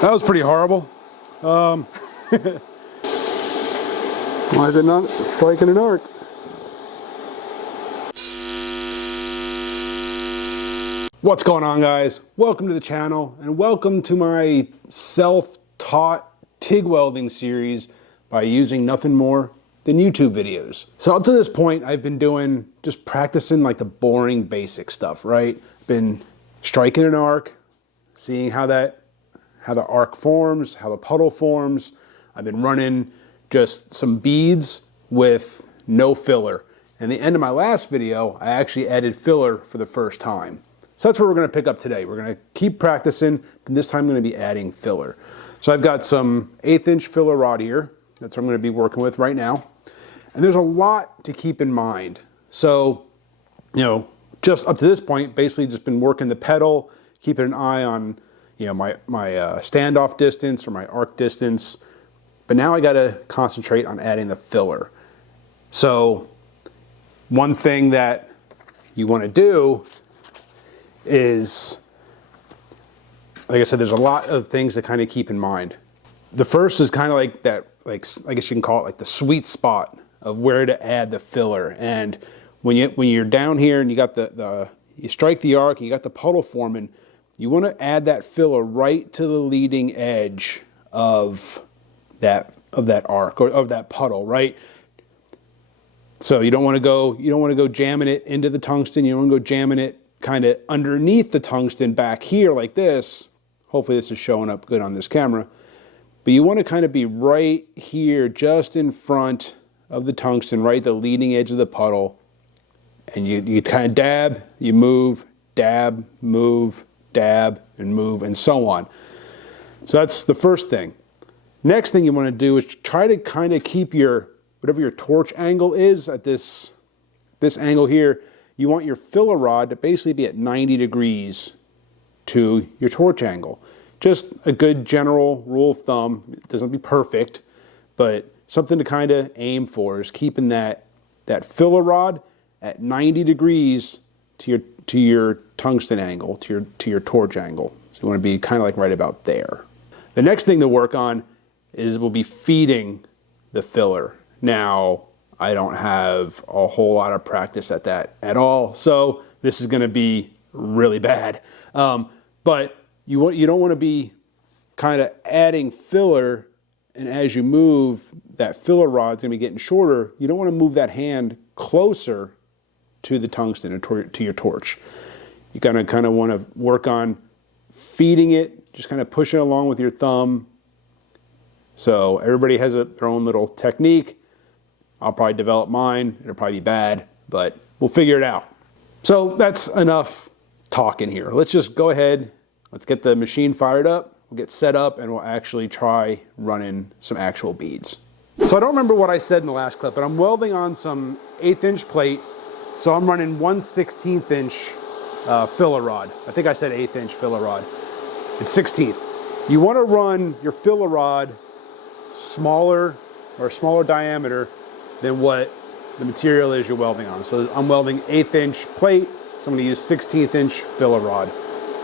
That was pretty horrible. Why is it not striking an arc? What's going on, guys? Welcome to the channel and welcome to my self-taught TIG welding series by using nothing more than YouTube videos. So up to this point, I've been doing just practicing like the boring basic stuff, right? Been striking an arc, seeing how the arc forms, how the puddle forms. I've been running just some beads with no filler. And the end of my last video, I actually added filler for the first time. So that's what we're gonna pick up today. We're gonna keep practicing, and this time I'm gonna be adding filler. So I've got some 1/8 inch filler rod here. That's what I'm gonna be working with right now. And there's a lot to keep in mind. So, you know, just up to this point, basically just been working the pedal, keeping an eye on, you know, my standoff distance or my arc distance. But now I gotta concentrate on adding the filler. So one thing that you wanna do is, like I said, there's a lot of things to kind of keep in mind. The first is kind of like that, like I guess you can call it like the sweet spot of where to add the filler. And when you're down here and you got you strike the arc and you got the puddle forming, you want to add that filler right to the leading edge of that arc or of that puddle, right? So you don't want to go jamming it into the tungsten. You don't want to go jamming it kind of underneath the tungsten back here like this. Hopefully this is showing up good on this camera. But you want to kind of be right here, just in front of the tungsten, right at the leading edge of the puddle. And you kind of dab, you move, dab, move, dab, and move, and so on. So that's the first thing. Next thing you want to do is try to kind of keep whatever your torch angle is at this angle here. You want your filler rod to basically be at 90 degrees to your torch angle. Just a good general rule of thumb. It doesn't have to be perfect, but something to kind of aim for is keeping that filler rod at 90 degrees to your tungsten angle, to your torch angle. So you want to be kind of like right about there. The next thing to work on will be feeding the filler. Now, I don't have a whole lot of practice at that at all, so this is going to be really bad. But you don't want to be kind of adding filler, and as you move, that filler rod's going to be getting shorter. You don't want to move that hand closer to the tungsten or to your torch. You kind of want to work on feeding it, just kind of pushing along with your thumb. So everybody has their own little technique. I'll probably develop mine. It'll probably be bad, but we'll figure it out. So that's enough talking here. Let's just go ahead. Let's get the machine fired up. We'll get set up and we'll actually try running some actual beads. So I don't remember what I said in the last clip, but I'm welding on some 1/8 inch plate. So I'm running 1/16 inch filler rod. I think I said 1/8 inch filler rod. It's 1/16. You want to run your filler rod smaller diameter than what the material is you're welding on. So I'm welding 1/8 inch plate, so I'm going to use 1/16 inch filler rod.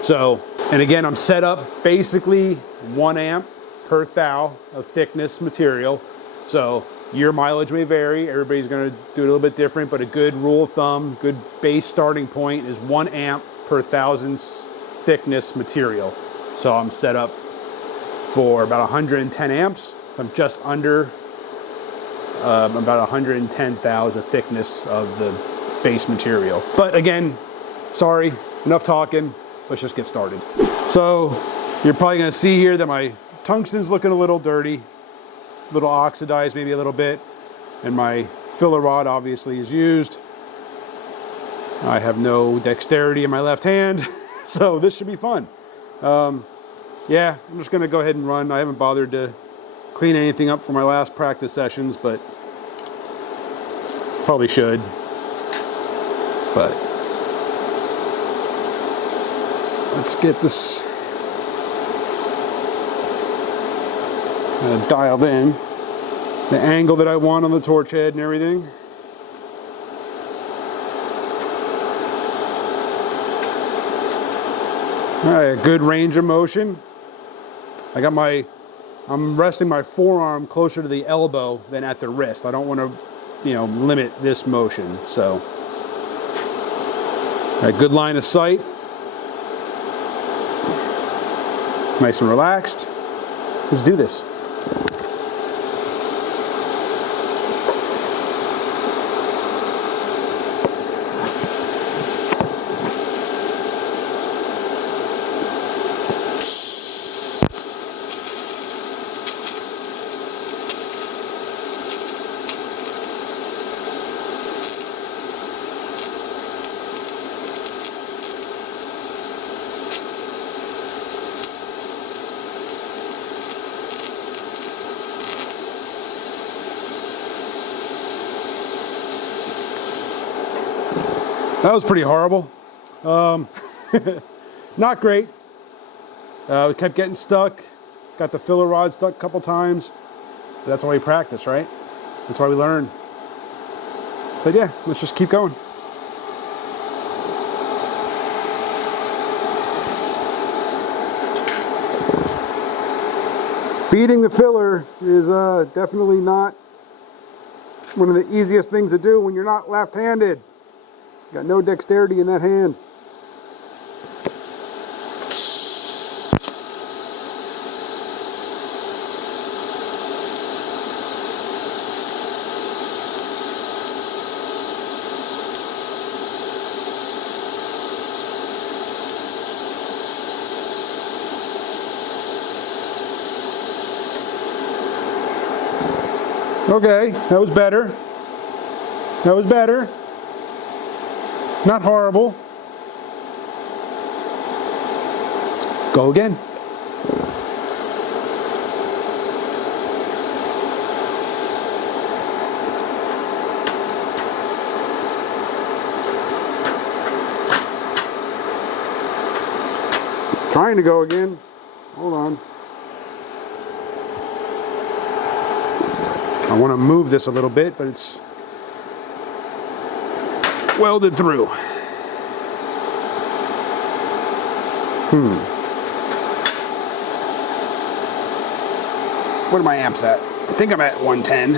So, and again, I'm set up basically 1 amp per thou of thickness material. So your mileage may vary. Everybody's going to do it a little bit different, but a good rule of thumb, good base starting point is 1 amp per thousandths thickness material. So I'm set up for about 110 amps. So I'm just under about 110 thou of thickness of the base material. But again, sorry, enough talking. Let's just get started. So you're probably gonna see here that my tungsten's looking a little dirty, a little oxidized maybe a little bit, and my filler rod obviously is used. I have no dexterity in my left hand, so this should be fun. Yeah, I'm just gonna go ahead and run. I haven't bothered to clean anything up for my last practice sessions, but probably should. But let's get this dialed in. The angle that I want on the torch head and everything. All right, good range of motion. I'm resting my forearm closer to the elbow than at the wrist. I don't want to, limit this motion. So, a good line of sight. Nice and relaxed. Let's do this. That was pretty horrible. Not great. We kept getting stuck. Got the filler rod stuck a couple times. But that's why we practice, right? That's why we learn. But yeah, let's just keep going. Feeding the filler is definitely not one of the easiest things to do when you're not left-handed. Got no dexterity in that hand. Okay, that was better. That was better. Not horrible. Let's go again. Trying to go again. Hold on. I want to move this a little bit, but it's welded through. What are my amps at? I think I'm at 110.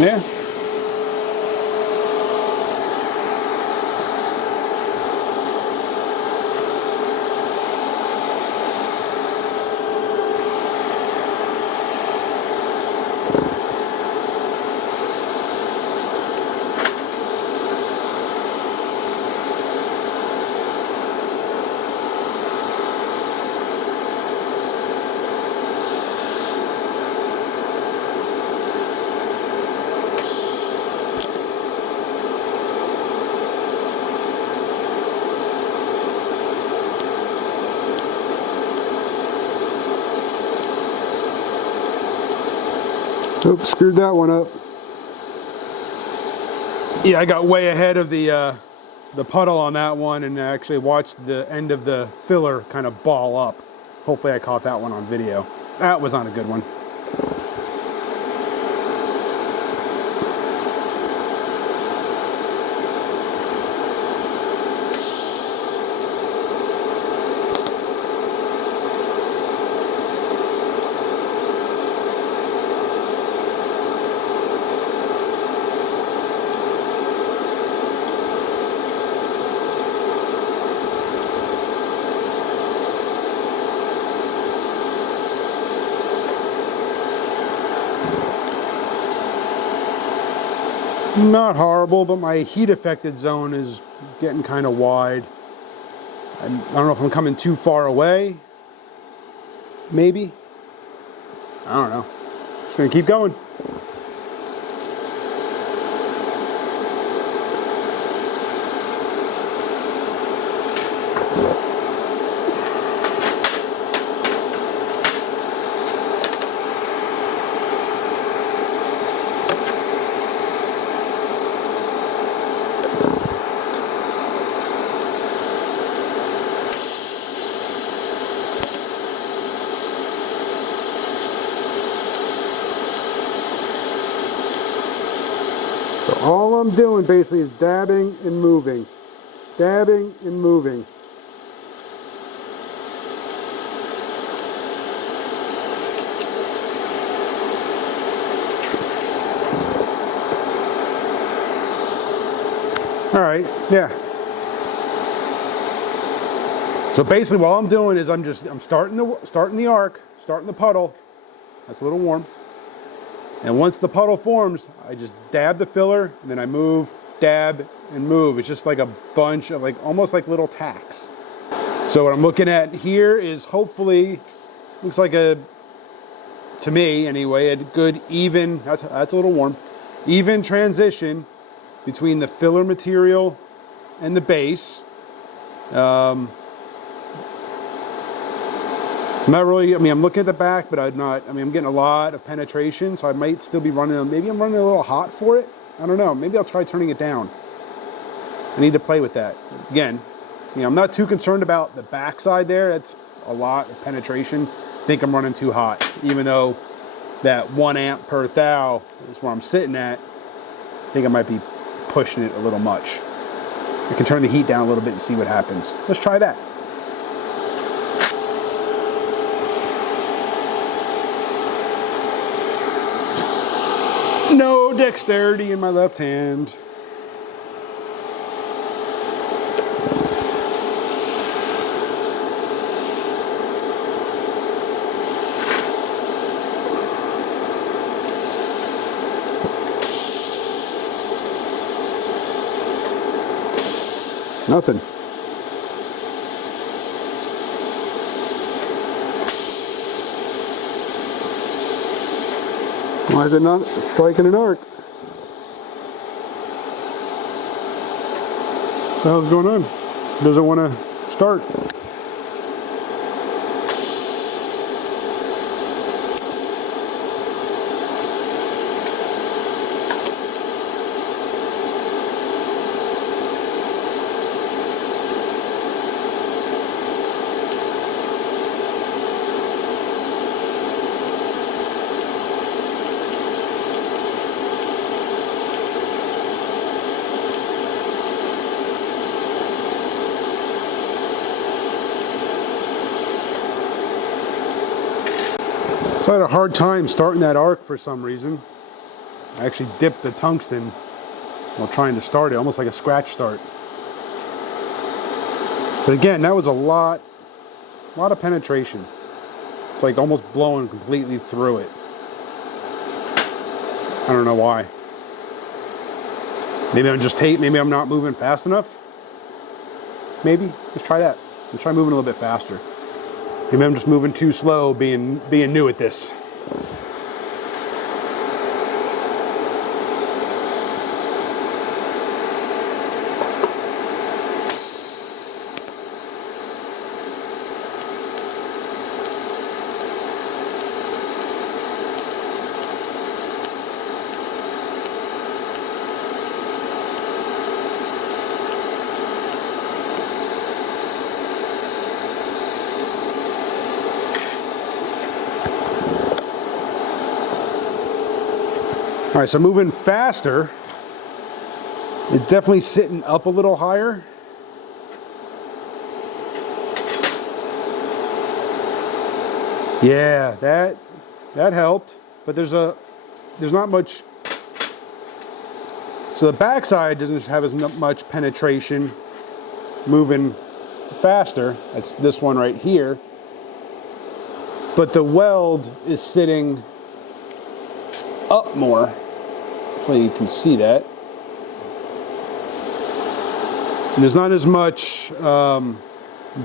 Yeah. Oops, screwed that one up. Yeah, I got way ahead of the puddle on that one and actually watched the end of the filler kind of ball up. Hopefully I caught that one on video. That was not a good one. Not horrible, but my heat affected zone is getting kind of wide. I don't know if I'm coming too far away. Maybe. I don't know. Just gonna keep going. All I'm doing basically is dabbing and moving. Dabbing and moving. All right, yeah. So basically what I'm doing is I'm starting the arc, starting the puddle. That's a little warm. And once the puddle forms, I just dab the filler, and then I move, dab, and move. It's just like a bunch of almost like little tacks. So what I'm looking at here is hopefully, looks like to me anyway, a good even, that's a little warm, even transition between the filler material and the base. I'm not really, I'm looking at the back, but I'm getting a lot of penetration, so I might still be running, maybe I'm running a little hot for it. I don't know, maybe I'll try turning it down. I need to play with that. Again, I'm not too concerned about the backside there. That's a lot of penetration. I think I'm running too hot, even though that 1 amp per thou is where I'm sitting at. I think I might be pushing it a little much. I can turn the heat down a little bit and see what happens. Let's try that. No dexterity in my left hand. Nothing. Why is it not striking an arc? What the hell's going on? It doesn't want to start. So I had a hard time starting that arc for some reason. I actually dipped the tungsten while trying to start it, almost like a scratch start. But again, that was a lot of penetration. It's like almost blowing completely through it. I don't know why. Maybe I'm not moving fast enough. Maybe. Let's try that. Let's try moving a little bit faster. Maybe I'm just moving too slow being new at this. All right, so moving faster, it's definitely sitting up a little higher. Yeah, that helped, but there's not much. So the backside doesn't have as much penetration moving faster. That's this one right here. But the weld is sitting up more. Hopefully you can see that. And there's not as much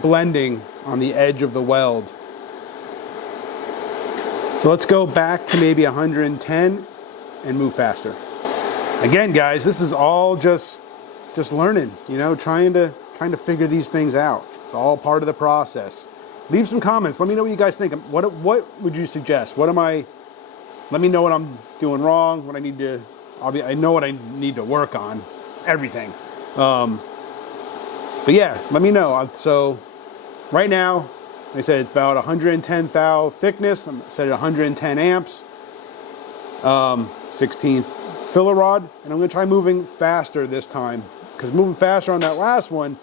blending on the edge of the weld. So let's go back to maybe 110 and move faster. Again, guys, this is all just learning, trying to figure these things out. It's all part of the process. Leave some comments. Let me know what you guys think. What would you suggest? Let me know what I'm doing wrong, what I need to, I know what I need to work on, everything. But yeah, let me know. So right now, like I said, it's about 110 thou thickness. I'm set at 110 amps, 16th filler rod, and I'm gonna try moving faster this time, because moving faster on that last one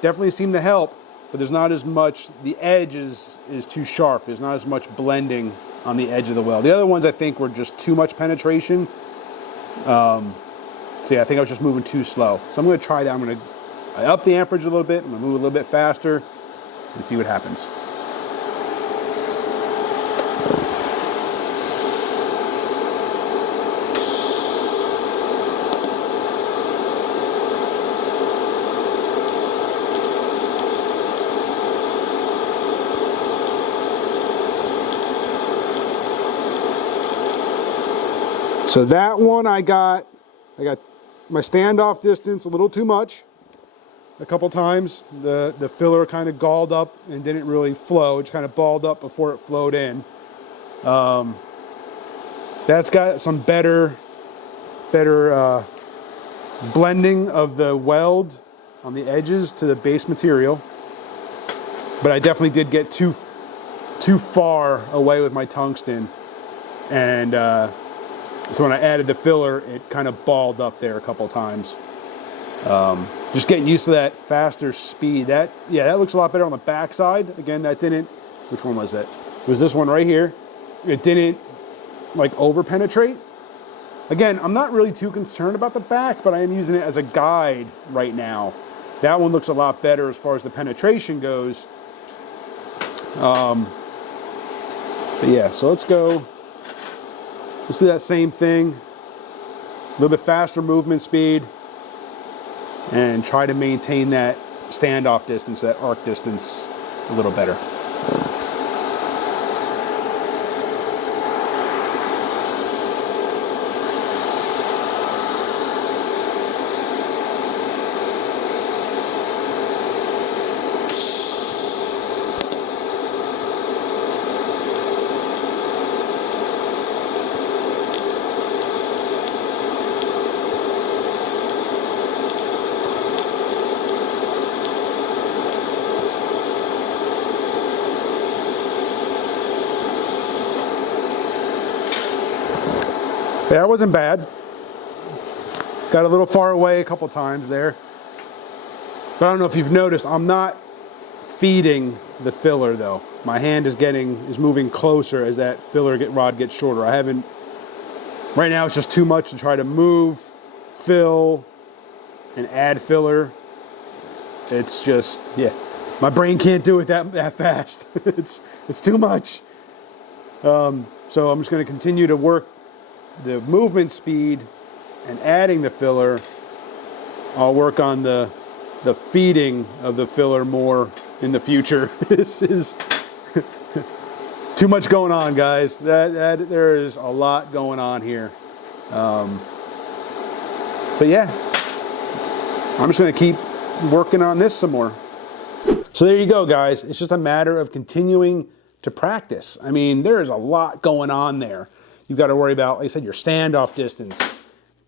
definitely seemed to help, but there's not as much, the edge is too sharp. There's not as much blending on the edge of the weld. The other ones I think were just too much penetration. So yeah, I think I was just moving too slow. So I'm gonna try that. I'm gonna up the amperage a little bit. I'm gonna move a little bit faster and see what happens. So that one I got my standoff distance a little too much. A couple times the filler kind of galled up and didn't really flow. It just kind of balled up before it flowed in. That's got some better blending of the weld on the edges to the base material. But I definitely did get too far away with my tungsten, and so when I added the filler, it kind of balled up there a couple times. Just getting used to that faster speed. That looks a lot better on the back side. Again, that didn't, which one was it? It was this one right here. It didn't like over penetrate. Again, I'm not really too concerned about the back, but I am using it as a guide right now. That one looks a lot better as far as the penetration goes. But yeah, so let's go. Let's do that same thing, a little bit faster movement speed, and try to maintain that standoff distance, that arc distance a little better. That wasn't bad. Got a little far away a couple times there. But I don't know if you've noticed, I'm not feeding the filler though. My hand is moving closer as that filler rod gets shorter. Right now it's just too much to try to move, fill, and add filler. It's just, yeah. My brain can't do it that fast. It's too much. So I'm just gonna continue to work the movement speed and adding the filler. I'll work on the feeding of the filler more in the future. This is too much going on, guys. There is a lot going on here. But yeah, I'm just gonna keep working on this some more. So there you go, guys. It's just a matter of continuing to practice. I mean, there is a lot going on there. You've got to worry about, like I said, your standoff distance,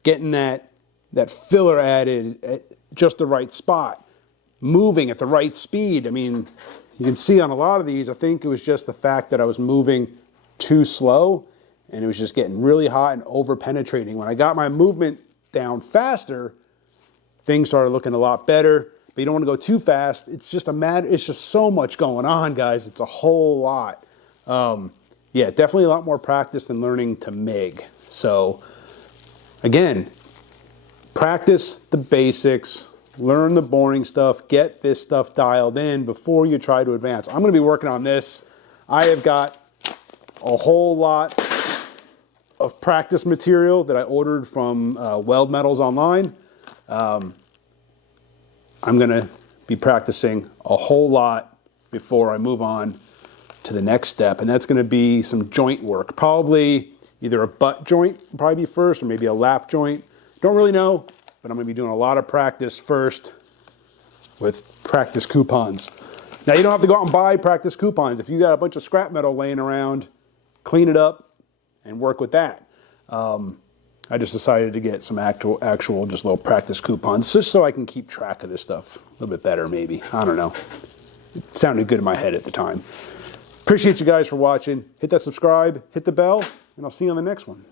getting that filler added at just the right spot, moving at the right speed. I mean, you can see on a lot of these, I think it was just the fact that I was moving too slow and it was just getting really hot and over penetrating. When I got my movement down faster, things started looking a lot better, but you don't want to go too fast. It's just it's just so much going on, guys. It's a whole lot. Yeah, definitely a lot more practice than learning to MIG. So again, practice the basics, learn the boring stuff, get this stuff dialed in before you try to advance. I'm gonna be working on this. I have got a whole lot of practice material that I ordered from Weld Metals online. I'm gonna be practicing a whole lot before I move on to the next step, and that's going to be some joint work. Probably either a butt joint will probably be first, or maybe a lap joint. Don't really know, but I'm going to be doing a lot of practice first with practice coupons. Now you don't have to go out and buy practice coupons. If you got a bunch of scrap metal laying around, clean it up and work with that. I just decided to get some actual just little practice coupons just so I can keep track of this stuff a little bit better maybe. I don't know. It sounded good in my head at the time. Appreciate you guys for watching. Hit that subscribe, hit the bell, and I'll see you on the next one.